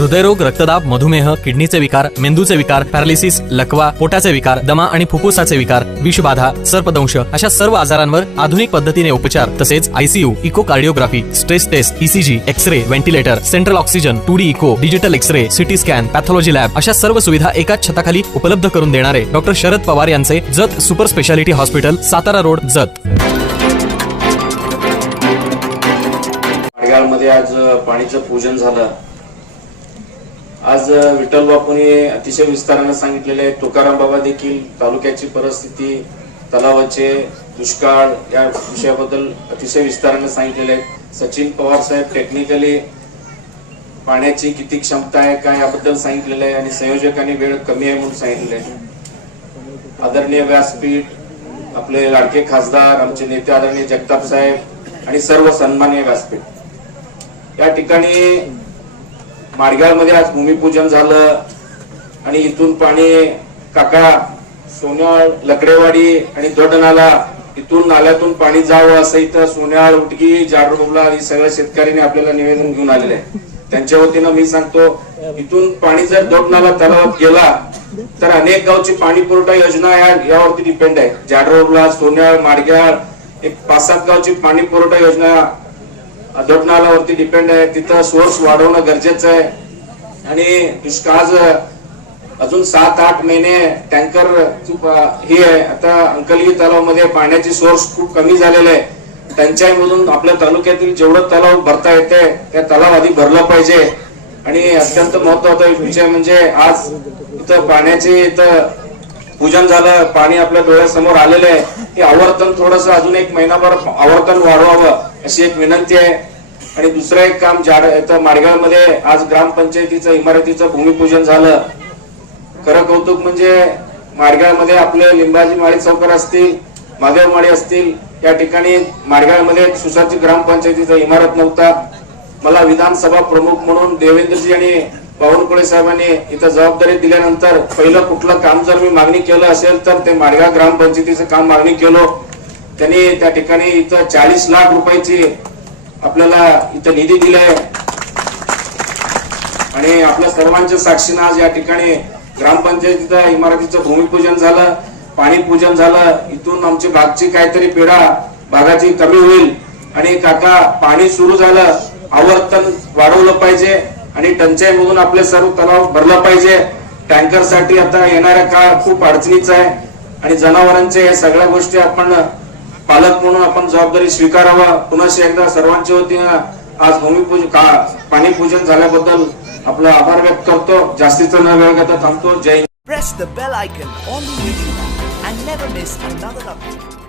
हृदयरोग, रक्तदाब, मधुमेह, किडनीचे विकार, मेंदूचे विकार, पॅरालिसिस, लकवा, पोटाचे विकार, दमा आणि फुफ्फुसाचे विकार, विषबाधा, सर्पदंश अशा सर्व आजारांवर आधुनिक पद्धतीने उपचार तसेच ICU, echocardiography, stress test, ECG, X-ray, ventilator, central oxygen, 2D echo, digital X-ray, CT scan, pathology lab अशा सर्व सुविधा एकाच छताखाली उपलब्ध करून देणारे डॉक्टर शरद पवार यांचे Jat super speciality hospital, Satara road, Jat. मध्ये आज पाणीचं पूजन झालं. आज विठ्ठल बापूंनी अतिशय विस्ताराने सांगितलेले आहे. तुकाराम बाबा देखील तालुक्याची परिस्थिती, तलावाचे दुष्काळ या विषयाबद्दल अतिशय विस्ताराने सांगितलेले आहेत. सचिन पवार साहेब टेक्निकली पाण्याची किती क्षमता आहे काय याबद्दल सांगितलेलं आहे आणि संयोजकांनी वेळ कमी आहे म्हणून सांगितलेलं आहे. आदरणीय व्यासपीठ, आपले लाडके खासदार, आमचे नेते आदरणीय जगताप साहेब आणि सर्व सन्माननीय व्यासपीठ, या ठिकाणी माडगावमध्ये आज भूमिपूजन झालं आणि इथून पाणी काका सोन्याळ, लकडेवाडी आणि दोडनाला इथून नाल्यातून पाणी जावं असं इथं सोन्याळ, उटगी, जाडरोबला ही सगळ्या शेतकऱ्यांनी आपल्याला निवेदन घेऊन आलेलं आहे. त्यांच्या वतीनं मी सांगतो, इथून पाणी जर दोडनाला तलावात गेला तर अनेक गावची पाणी पुरवठा योजना यावरती डिपेंड आहे. जाडरोबला, सोन्याळ, माडगाव एक 5-7 गावची पाणी पुरवठा योजना दोडनालावरती डिपेंड आहे. तिथं सोर्स वाढवणं गरजेचं आहे आणि दुष्काळ अजून 7-8 महिने टँकर ही आहे. आता अंकलगी तलावामध्ये पाण्याची सोर्स खूप कमी झालेले आहे. टंचाईमधून आपल्या तालुक्यातील जेवढं तलाव भरता येते त्या तलाव आधी भरलं पाहिजे. आणि अत्यंत महत्वाचा विषय म्हणजे आज इथं पाण्याचे इथं पूजन झालं, पाणी आपल्या डोळ्यासमोर आलेलं आहे. हे आवर्तन थोडस अजून 1 महिनाभर आवर्तन वाढवावं अशी एक विनंती आहे. आणि दुसरं एक काम माडगाव मध्ये आज ग्रामपंचायतीचं इमारतीचं भूमिपूजन झालं. खरं कौतुक म्हणजे माडगाव मध्ये आपले लिंबाजी माळी चौकर असतील, महादेव माळी असतील, या ठिकाणी माडगाव मध्ये सुसज्ज ग्रामपंचायतीचा इमारत नव्हता. मला विधानसभा प्रमुख म्हणून देवेंद्रजी आणि बावनकुळे साहेबांनी इथं जबाबदारी दिल्यानंतर पहिलं कुठलं काम जर मी मागणी केलं असेल तर ते माडगाव ग्रामपंचायतीचं काम मागणी केलो. त्यांनी त्या ठिकाणी इथं 40 लाख रुपयाची आपल्याला इथं निधी दिलाय आणि आपल्या सर्वांच्या साक्षीनं आज या ठिकाणी ग्रामपंचायतीच्या इमारतीचं भूमिपूजन झालं, पाणी पूजन झालं. इथून आमची भागची काहीतरी पिढा भागाची कमी होईल. आणि काका पाणी सुरू झालं, आवर्तन वाढवलं पाहिजे आणि टंचाईमधून आपले सर्व तलाव भरलं पाहिजे. टँकर साठी आता येणारा काळ खूप अडचणीचा आहे आणि जनावरांचे या सगळ्या गोष्टी आपण पालक म्हणून आपण जबाबदारी स्वीकारावा. पुन्हा एकदा सर्वांच्या वतीनं आज भूमिपूजन पाणी पूजन झाल्याबद्दल आपला आभार व्यक्त करतो. जास्तीचा न वेळ घेता थांबतो. जय Hind. Press the bell icon on the YouTube and never miss another update.